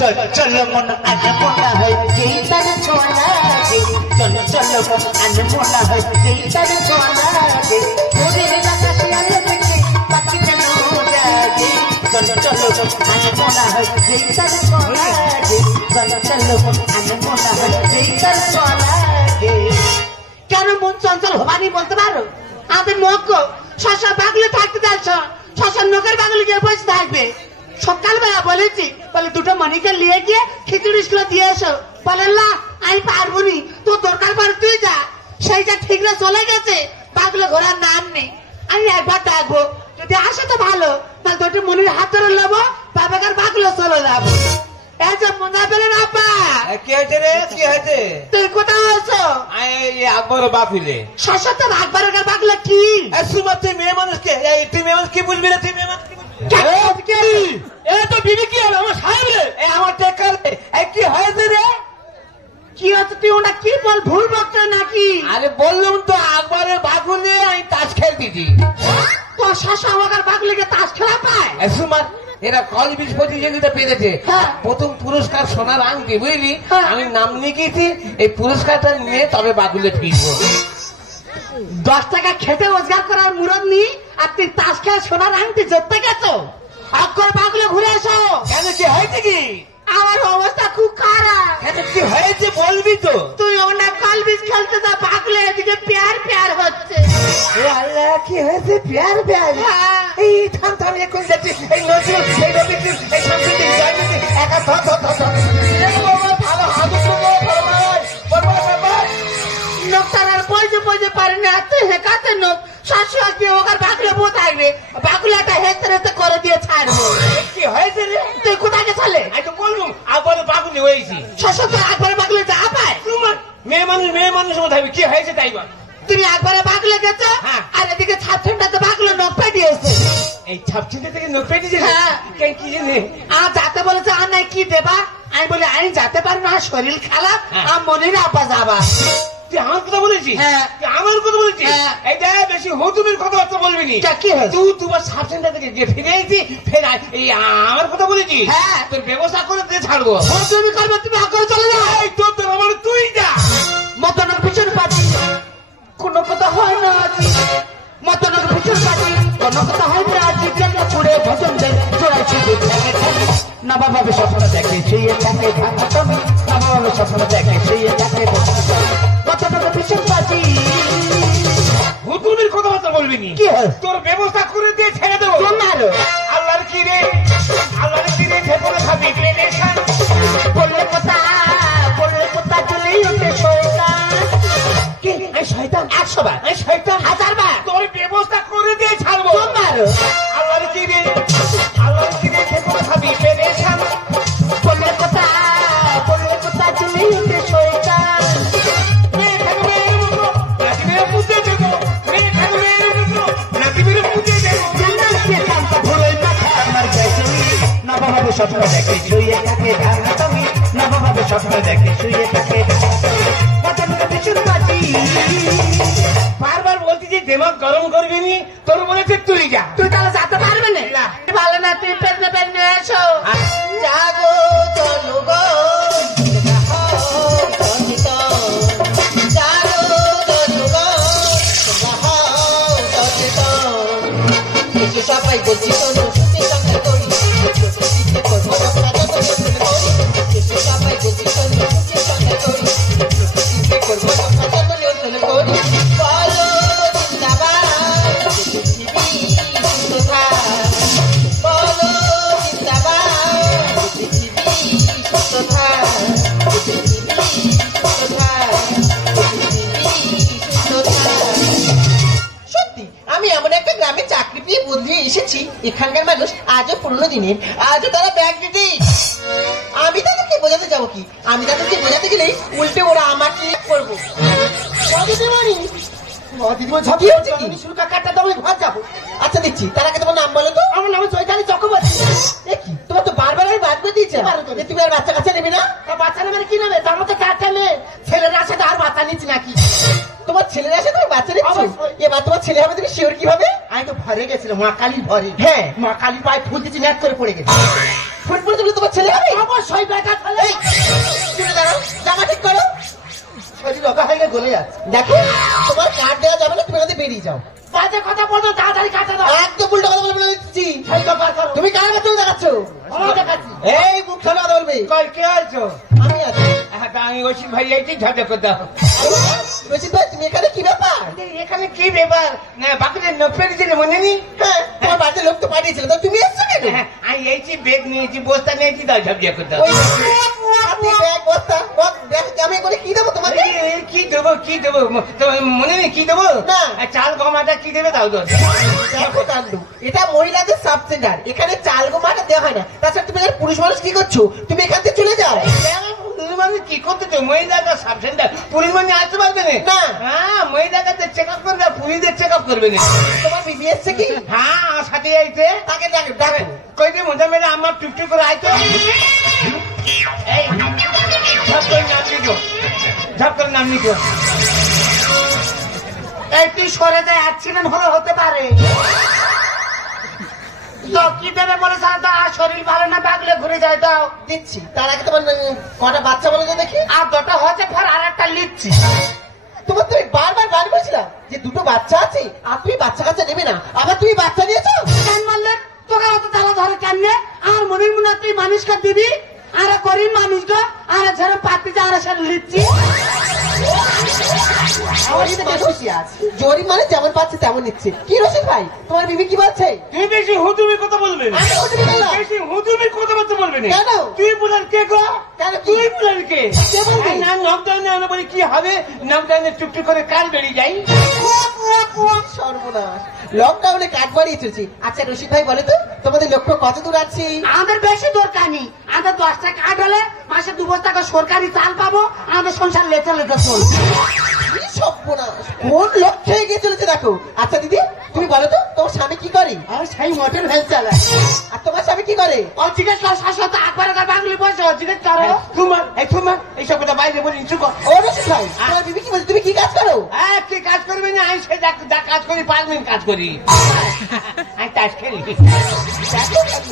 চল চলো মন আনে মোনা হয় যেই তার ছোঁয়া লাগে চল চলো মন আনে মোনা হয় যেই তার ছোঁয়া লাগে ওদের আকাশে আলো থেকে পাখি যেন জাগে চল চলো মন আনে মোনা হয় যেই তার ছোঁয়া লাগে চল চলো মন আনে মোনা হয় যেই তার ছোঁয়া লাগে। কেন মন চঞ্চল হবানি বলতে পারো? আমাদের নখ শশা বাগলে থাকতে যাচ্ছ, শশার নখের বাগলে গিয়ে বসে থাকবে। সকালবেলা বলেছি বলে দুটো মনিকে নিয়ে গিয়ে খিচুড়ি স্কুলে দিয়ে এসো, বলেন না আমি পারবো নি, তোর দরকার পড়ে তুই যা। সেইটা ঠিকরে চলে গেছে, বাগলে ঘোরার নাম নেই। আমি একবার ডাকবো, যদি আসে তো ভালো, তাহলে দুটো মনির হাত ধরে নেবো, বাবাকার বাগলে চলে যাবো। এই যে মনে পেলেন আপা, কি হয়েছে রে? কি হয়েছে? তুই কোথায় আছো? আকবর বাফিলে শশা তো আকবরের বাগলে কি? তুই মেয়ে মানুষকে, তুই মেয়ে মানুষ কি বুঝবি না? তুই মেয়ে মানুষ তো বিবি কি হবে? আমার সাহেব রে, আমার টেকার কি হয়েছে রে? কি হচ্ছে? তুই ওটা কি বল, ভুল বকছো নাকি? আরে বললাম তো আকবরের বাগুলে আমি তাস খেলতেছি। তোর শশা আমাকে বাগলে গিয়ে তাস খেলা পায়? সুমার এরা কল বিশ প্রতিযোগিতা পেরেছে, হ্যাঁ। প্রথম পুরস্কার সোনার আংটি, বুঝলি? হ্যাঁ। আমি নাম লিখেছি, এই পুরস্কারটা নিয়ে তবে বাগুলে ফিরবো। 10 টাকা খেতে রোজগার করার মুরদ নি, আর তুই তাস খেলা সোনার আংটি জোরতে গেছো? অক্ষর বাগলে ঘুরে এসো। কেন কি হয়েছে? কি আমার অবস্থা খুব খারাপ। কেন কি হয়েছে বলবি তো? তুই ওনা কল বিষ খেলতে যা, বাগলে এদিকে প্যার প্যার হচ্ছে। আল্লাহ কি হয়েছে? প্যার প্যার? হ্যাঁ। এই থাম থাম, এখন যাচ্ছি এই নজরুল, এই রবি, এই সাংস্কৃতিক জয়নীতি একা ধর ধর ধর ধর। ভালো হাত নোকটার আর বইতে বইতে পারে না, তুই হেকাতে নোক শাশুয়া কি ওকার বাগলে বো থাকবে, বাগলাটা হেতে হেতে করে দিয়ে ছাড়বো। কি হয়েছে রে? তুই কোথায় গেছালে? আমি তো বললাম আকবর বাগুলি হয়েছি। শাশু তো একবারে বাগলে যা পায়। মেয়ে মানুষ মতো কি হয়েছে তাই বল। তুমি একবারে বাগলে গেছো, হ্যাঁ। আর এদিকে ছাপছেনটাতে বাগলে নখ পেটিয়েছে। এই ছাপচিন্তা থেকে নখ পেটেছে? হ্যাঁ। কি জানে? আর যাতে বলেছে আর নাই কি দেবা, আমি বলি আমি যেতে পারবো না, শরীর খারাপ, আর মনে আব্বা যাবা। তুই আমার কথা বলেছিস? হ্যাঁ। তুই আমার কথা বলেছিস? হ্যাঁ। এই দেখ বেশি হুতুমের কথাবার্তা বলবি নি। কি হয়েছে? তুই তোমার সাবসেন্টার থেকে গিয়ে ফিরে এসেছি, ফের এই আমার কথা বলেছিস? হ্যাঁ। তোর ব্যবস্থা করে দিয়ে ছাড়বো। তুমি করবে, তুমি আগে চলে যাও। এই তোর তো আমার তুই যা। মতনের পিছনে পাচ্ছি কোনো কথা হয় না আজি, মতনের পিছনে পাচ্ছি কোনো কথা হয় না আজি। কেন পুড়ে ভজন দেয় চড়াইছি না বাবা, স্বপ্ন দেখে সেই থাকে ভাঙাতমি, না বাবা স্বপ্ন দেখে সেই থাকে মতনের পিছনে পাচ্ছি। হুতুমের কথাবার্তা বলবি নি। কি হয়? তোর ব্যবস্থা করে দিয়ে ছেড়ে দেবো। আল্লাহর কি রে, আল্লাহর কি রে, ঠেপরে খাবি পেরেশান। বললে কথা চলেই ওঠে শয়তান। কি শয়তান? 100 বার। শয়তান 1000 বার। তোর ব্যবস্থা করে দিয়ে ছাড়বো। আল্লাহর কি রে, আল্লাহর কি রে, ঠেপরে খাবি পেরেশান। বললে কথা চলেই ওঠে শয়তান। মেয়ে থাকবে নাতিবের পুঁতে দেবো, মেয়ে থাকবে নাতিবের পুঁতে দেবো। নবভাবে স্বপ্ন দেখে শুয়ে থাকে ঢাকাতমি, নবভাবে স্বপ্ন দেখে শুয়ে থাকে বারবার বলছি যে দেমাগ গরম করবি নি, তোর বলেছে তুই যা। তুই তাহলে যেতে পারবে না? ভালো না, তুই পেছনে পেছনে এসো। জাগো জনগণ, সবাই বলছি সবাই বলছি এসেছি। এখানকার মানুষ আজও পুরনো দিনের, আজও তারা ব্যাগ দিদি। আমি তাদেরকে বোঝাতে যাবো কি? আমি তাদেরকে বোঝাতে গেলেই উল্টে ওরা আমাকে করবো। আচ্ছা দিচ্ছি, তার আগে তোমার নাম বলো তো। আমার নাম চৈতালি চক্রবর্তী। তোমার তো বারবার আমি বাদ করে দিয়েছি, তুমি আর বাচ্চা কাচ্চা নেবে না? বাচ্চা নেবে কি নেবে? তার মধ্যে 4টা মেয়ে, ছেলেরা আসে আর বাচ্চা নিচ্ছি নাকি? তোমার ছেলেরা আসে তুমি বাচ্চা নিচ্ছ? এবার তোমার ছেলে হবে তুমি শিওর কি হবে? আমি তো ভরে গেছিলাম মা কালীর ভরে। হ্যাঁ, মা কালীর পায়ে ফুল দিচ্ছি, ন্যাক করে পড়ে গেছে। ফুটবল চলে তোমার ছেলে হবে অবশ্যই বেটা ছেলে। এই, চলে দাঁড়াও, জামা ঠিক করো। শরীর রোগা হয়ে গেলে গলে যাচ্ছে। দেখো তোমার কার্ড দেওয়া যাবে না, তুমি এখান থেকে বেরিয়ে যাও। বাজে কথা বলতো, তাড়াতাড়ি কাটা দাও। একদম উল্টো কথা বলে দিচ্ছি। সেই ব্যাপার করো। তুমি কার কাছে দেখাচ্ছ? আমি দেখাচ্ছি। এই মুখ সামনে কথা বলবে। কই কে আছো? আমি আছি। হ্যাঁ, তা আমি ওসি ভাই এইটি ঝগড়া করতে হবে। রশিদ ভাই তুমি এখানে কি ব্যাপার? এখানে কি ব্যাপার? না বাকিদের নফের ছিল মনে নেই? হ্যাঁ তোমার বাড়িতে লোক তো পাঠিয়েছিল, তো তুমি এসছো কেন? হ্যাঁ, আমি এইটি বেগ নিয়েছি, বস্তা নিয়েছি, তাও ঝগড়া করতে ওই হবে। আপনি ব্যাগ বস্তা ব্যাগ আমি করে কি দেবো তোমাকে? কি দেবো কি দেবো? তোমার মনে নেই কি দেবো? না। চাল গমাটা কি দেবে তাও তো। দেখো কাণ্ড, এটা মহিলাদের সাব সেন্টার, এখানে চাল গোমাটা দেওয়া হয় না। তাছাড়া তুমি এখানে পুরুষ মানুষ কি করছো? তুমি এখান থেকে চলে যাও। মানে কি করতে তো মহিলাটা সাব সেন্টার, পুলিশ মানে আসতে পারবে না। না। হ্যাঁ, মহিলাকে চেক আপ করবে, পুলিশদের চেক আপ করবে না। তোমার বিবি এসছে কি? হ্যাঁ, আমার সাথে আইতে তাকে ডাকো ডাকো। কই যে মজা মেরে আমার টুকটুক করে আইতো। এই ঝপ করে নাম নিতো, ঝপ করে নাম নিতো। এই তুই সরে যায়, অ্যাক্সিডেন্ট হলে হতে পারে। তো কি দেবে বলে তো, আর শরীর ভালো না, বাগলে ঘুরে যায় দাও। দিচ্ছি, তার আগে তোমার কটা বাচ্চা বলে যে দেখি। আর দুটো হচ্ছে, ফের আর একটা লিখছি। তোমার তুমি বারবার বার করেছিলাম যে দুটো বাচ্চা আছে, আর তুমি বাচ্চা কাচ্চা নেবে না, আবার তুমি বাচ্চা নিয়েছো। কেন মারলে তোকে অত তালা ধরে কেমনে? আর মনের মনে তুই মানুষকে দিবি, আর গরিব মানুষকে আর ঝেড়ে পাতি যা আর সেটা লিখছি। জরিপ মানে যেমন পাচ্ছে তেমন নিচ্ছে। কি রশিদ ভাই, তোমার বিবি কি বলছে? তুই বেশি হুতুমি কথা বলবে না। আমি হুতুমি বললাম? বেশি হুতুমি কথা বলতে বলবে না। কেন? তুই বলার কে গো? কেন কি? তুই বলার কে? কে বলবে? না নকডাউনে আমরা বলি কি হবে, নকডাউনে টুকটুক করে কাল বেরিয়ে যাই। সর্বনাশ, লকডাউনে কাঠ বাড়িয়ে চলছি। আচ্ছা রশিদ ভাই বলে তো, তোমাদের লক্ষ্য কত দূর আছে? আমাদের বেশি দরকার নেই, আমাদের 10 টাকা কাঠ হলে মাসে 2 বস্তা করে সরকারি চাল পাবো, আমাদের সংসার লেচা লেচা চলছে। কি সর্বনাশ, কোন লক্ষ্যে এগিয়ে চলেছে দেখো। আচ্ছা দিদি তুমি বলো তো, তোমার স্বামী কি করে? আর সেই মোটর ভ্যান চালায়। আর তোমার স্বামী কি করে? ও জিজ্ঞেস কর, শাশ্বত একবারে তার বাঙালি বসে জিজ্ঞেস করো। তোমার এইসব কথা বাইরে বলি চুপ কর। ও রশিদ ভাই, তোমার বিবি কি বলছে? তুমি কি কাজ করো? হ্যাঁ, কি কাজ করবে না? আমি সে যা কাজ করি 5 দিন কাজ করি। আমি তাস খেলি। দেখো কাণ্ড,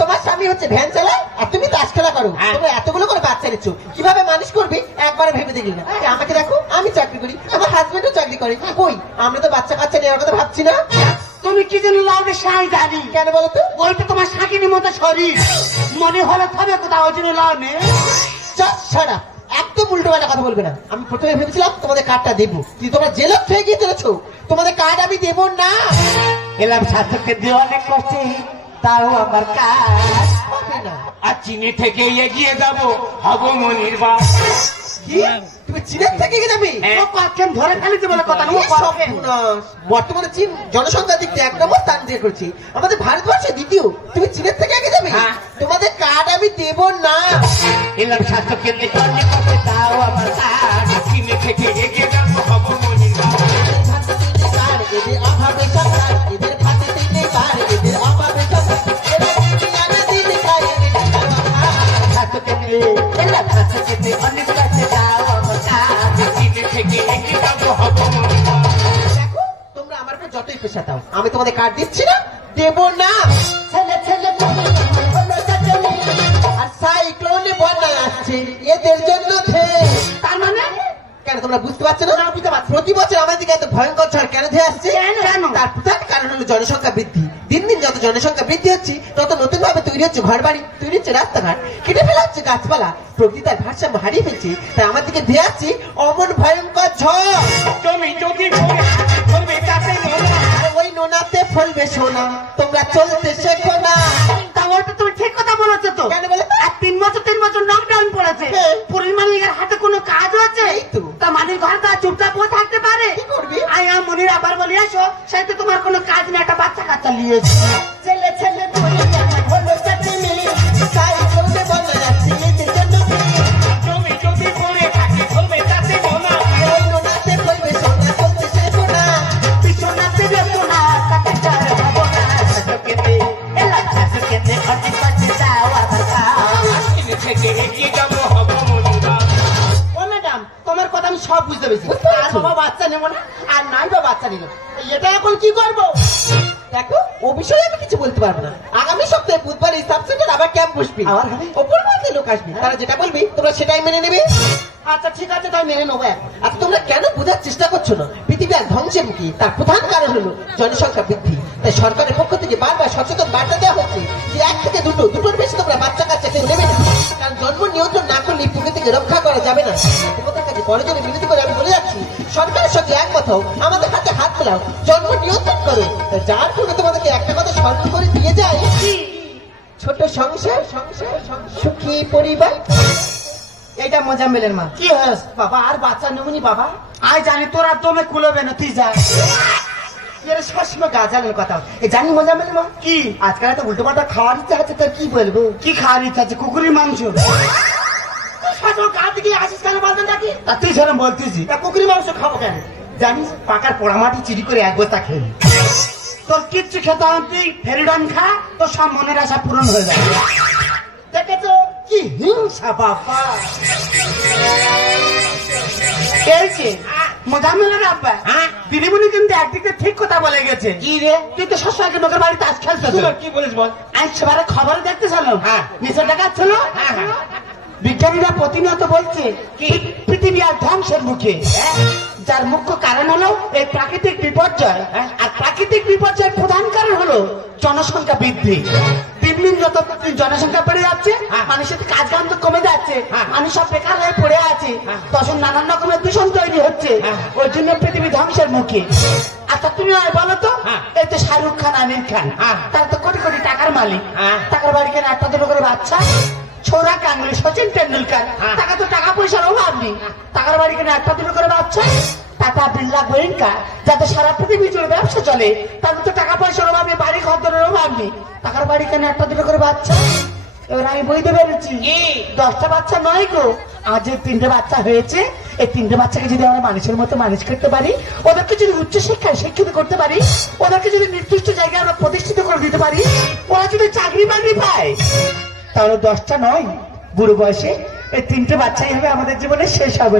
তোমার স্বামী হচ্ছে ভ্যান চালায় আর তুমি তাস খেলা করো। হ্যাঁ। তোমরা এতগুলো করে বাচ্চা নিচ্ছ, কিভাবে মানুষ করবি একবারে ভেবে দেখলি না? আমাকে দেখো, আমি চাকরি করি, আমার হাজবেন্ডও চাকরি করে। কই আমরা তো বাচ্চা কাচ্চা নেওয়ার কথা ভাবছি না। তুমি কি যেন লাউডে সাই জানি কেন বলো তো? ওইটা তোমার শাকিনের মতো শরীর, মনে হলে তবে কোথাও ওই জন্য লাউ নেই। ছাড়া একদম উল্টো পাল্টা কথা বলবে না। আমি প্রথমে ভেবেছিলাম তোমাদের কার্ডটা দেবো, কিন্তু তোমরা যে লক্ষ্যে এগিয়ে চলেছো, তোমাদের কার্ড আমি দেবো না। এলাম স্বাস্থ্যকে দিয়ে অনেক কষ্টে, তাও আমার কাজ হবে না। আর চিনি থেকে এগিয়ে যাব, হব মনির বাপ। কি? তুমি চীনের থেকে এগিয়ে যাবে? হ্যাঁ। ও পাচ্ছেন ধরে ফেলেছে বলে কথা না, ও কি পাচ্ছেন। সর্বনাশ। বর্তমানে চীন জনসংখ্যার দিক থেকে 1 নম্বর স্থান দিয়ে করছে, আমাদের ভারতবর্ষে দ্বিতীয়। তুমি চীনের থেকে এগিয়ে যাবে? হ্যাঁ। তোমাদের কার্ড আমি দেবো না। এলাম স্বাস্থ্য কেন্দ্রে অনেক কষ্টে, তাও আমার কাজ। চিনি থেকে এগিয়ে যাব, হব মনির বাপ। এদের অভাবে সরকার, এদের ভাতে দিনে বার, এদের অভাবে সরকার, এরা দুনিয়াতে দিন খায়, এদের স্বাস্থ্য কেন্দ্রে এলাম স্বাস্থ্য কেন্দ্রে অনেক কষ্টে, তাও আমার কাজ। চিনি থেকে এগিয়ে যাব, হব মনির বাপ। দেখো তোমরা আমার উপর যতই পেশা দাও, আমি তোমাদের কার্ড দিচ্ছি না, দেবো না। ছেলে ছেলে আর সাইক্লোনে বন্যা আসছে, এদের জন্য তার মানে কেন তোমরা বুঝতে পারছো না? প্রতি বছর আমাদের দিকে এত ভয়ঙ্কর ঝড় কেন ধেয়ে আসছে? কেন? তার প্রধান কারণ হলো জনসংখ্যা বৃদ্ধি। দিন দিন যত জনসংখ্যা বৃদ্ধি হচ্ছে, তত নতুন ভাবে তৈরি হচ্ছে ঘর বাড়ি, তৈরি হচ্ছে রাস্তাঘাট, কেটে ফেলা হচ্ছে গাছপালা, প্রকৃতি তার ভারসাম্য হারিয়ে ফেলছে। তাই আমার দিকে ধেয়ে আসছে অমন ভয়ঙ্কর ঝড়। তুমি যদি করবে তাতে নোনা। আর ওই নোনাতে ফলবে সোনা, তোমরা চলতে শেখো না। তা ওটা তুমি ঠিক কথা বলেছো তো। কেন বলে? আর 3 বছর লকডাউন পড়েছে, হ্যাঁ। পরিমাণের হাতে কোনো কাজ আছে? এই তো। তা মানির ঘর তো আর চুপচাপ বসে থাকতে পারে? কি করবি? আয়া মনির আবার বলে আসো, সেই তো তোমার কোনো কাজ নেই, একটা বাচ্চা কাচ্চা নিয়েছে। ছেলে ছেলে বলে আমার হলো চাটনি, সাইক্লোনে বন্যা আসছে, এদের জন্য তুমি যদি করে থাকি করবে তাতে নোনা। ওই নোনাতে ফলবে সোনা, চলতে শেখো না। পিছনাতে যেত না, তাতে চার হবো না। শাসকেতে এলাম শাসকেতে অনেক কষ্টে, যাও আবার কাজ। চিনি থেকে এগিয়ে যাব, হব মনির বাপ। ও ম্যাডাম, তোমার কথা আমি সব বুঝতে পেরেছি। আর বাবা বাচ্চা নেবো না, আর নাই বা বাচ্চা নিল, এটা এখন কি করবো? দেখো ও বিষয়ে আমি কিছু বলতে পারবো না। আগামী সপ্তাহে বুধবার এই সাবসেন্টার আবার ক্যাম্প পুষবি, আবার হবে? ওপর মহলে লোক আসবে, তারা যেটা বলবি তোমরা সেটাই মেনে নেবে। আচ্ছা ঠিক আছে, তাই মেনে নেবো। আর তোমরা কেন বোঝার চেষ্টা করছো না? পৃথিবী আর ধ্বংসের মুখী, তার প্রধান কারণ হলো জনসংখ্যা বৃদ্ধি। তাই সরকারের পক্ষ থেকে বারবার সচেতন বার্তা দেওয়া হচ্ছে যে 1 থেকে 2, দুটোর বেশি তোমরা বাচ্চা কাচ্চা কেউ নেবে না, কারণ জন্ম নিয়ন্ত্রণ না করলে প্রকৃতিকে রক্ষা করা যাবে না। তোমাদের কাছে বড় জনে বিনতি করে আমি বলে যাচ্ছি, সরকারের সঙ্গে একমত হও, আমাদের হাতে হাত মেলাও, জন্ম নিয়ন্ত্রণ করো। যার ফলে তোমাদেরকে একটা কথা স্মরণ করে দিয়ে যায়, ছোট সংসার, সুখী পরিবার। এইটা মোজাম্মেলের মা। কি হস বাবা আর বাচ্চা নেবনি বাবা। আই জানি তোরা দমে কুলবে না, তুই যা। এর সবসময় গাজালের কথা। এই জানি মোজাম্মেলের মা, কি আজকাল একটা উল্টো পাল্টা খাওয়ার ইচ্ছা হচ্ছে, তোর কি বলবো? কি খাওয়ার ইচ্ছা আছে? কুকুরের মাংস। গা থেকে আসিস কেন বলতেন নাকি? তা তুই সেরকম বলতেছি? তা কুকুরি মাংস খাবো কেন? জানিস পাকার পোড়া মাটি চিরি করে এক বস্তা খেলি। তোর কিচ্ছু খেতে হবে, তুই ফেরিডন খা, তোর সব মনের আশা পূরণ হয়ে যাবে। দেখেছো কি হিংসা বাবা। এইছে মোজাম্মেলের আব্বা। হ্যাঁ? দিদিমণি কিন্তু একদিকে ঠিক কথা বলে গেছে। কি রে? তুই তো সবসময় লোকের বাড়িতে আজ খেলতে কি বলিস বল? আজ সবার খবর দেখতেছিলাম। হ্যাঁ। নিচে টাকা ছিল। হ্যাঁ, হ্যাঁ। বিজ্ঞানীরা প্রতিনিয়ত বলছে কি? পৃথিবী আর ধ্বংসের মুখে, যার মুখ্য কারণ হলো এই প্রাকৃতিক বিপর্যয়। আর প্রাকৃতিক বিপর্যয়ের প্রধান কারণ হলো জনসংখ্যা বৃদ্ধি। দিন দিন যত জনসংখ্যা বেড়ে যাচ্ছে, মানুষের কাজ কাম তো কমে যাচ্ছে, মানুষ সব বেকার হয়ে পড়ে আছে, তখন নানান রকমের দূষণ তৈরি হচ্ছে, ওই জন্য পৃথিবী ধ্বংসের মুখে। আচ্ছা তুমি আর বলো তো, এই তো শাহরুখ খান, আমির খান, তার তো কোটি কোটি টাকার মালিক, টাকার বাড়ি কেন একটা দুটো করে বাচ্চা, ছোড়া কাঙ্গুলি, সচিন টেন্ডুলকার, টাকা তো টাকা পয়সার অভাব নেই, টাকার বাড়ি কেন একটা দুটো করে বাচ্চা, টাটা বিড়লা গোয়েঙ্কা, যাতে সারা পৃথিবী জুড়ে ব্যবসা চলে, তাদের তো টাকা পয়সার অভাব নেই, বাড়ি ঘরের অভাব নেই, টাকার বাড়ি কেন একটা দুটো করে বাচ্চা। এবার আমি বইতে পেরেছি 10টা বাচ্চা নয় গো, আজ যে 3টে বাচ্চা হয়েছে, এই 3টে বাচ্চাকে যদি আমরা মানুষের মতো মানুষ করতে পারি, ওদেরকে যদি উচ্চ শিক্ষায় শিক্ষিত করতে পারি, ওদেরকে যদি নির্দিষ্ট জায়গায় আমরা প্রতিষ্ঠিত করে দিতে পারি, ওরা যদি চাকরি বাকরি পায়, তাহলে 10টা নয়, বুড়ো বয়সে এই 3টে বাচ্চাই হবে আমাদের জীবনে শেষ হবে।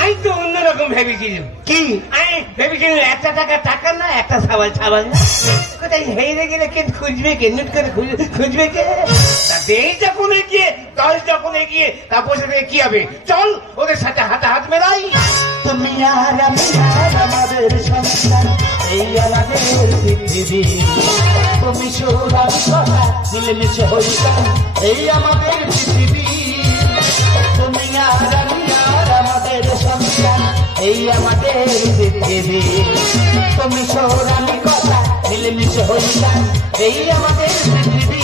আমি তো অন্যরকম ভেবেছিলাম। কি আমি ভেবেছিলাম একটা টাকা না, একটা সাবাল না। কোথায় হেরে গেলে কে খুঁজবে, কে নোট করে খুঁজবে কে? তা দেই যখন এগিয়ে, 10 যখন এগিয়ে, তা বসে থেকে কি হবে? চল ওদের সাথে হাত মেলাই। তুমি আর আমি আর আমাদের সন্তান, এই আমাদের পৃথিবী, তুমি সুর আমি কথা মিলেমিশে হইতাম, এই আমাদের পৃথিবী, তুমি আর আমি আর আমাদের সন্তান, এই আমাদের পৃথিবী, তুমি সুর আমি কথা মিলেমিশে হইতাম, এই আমাদের পৃথিবী।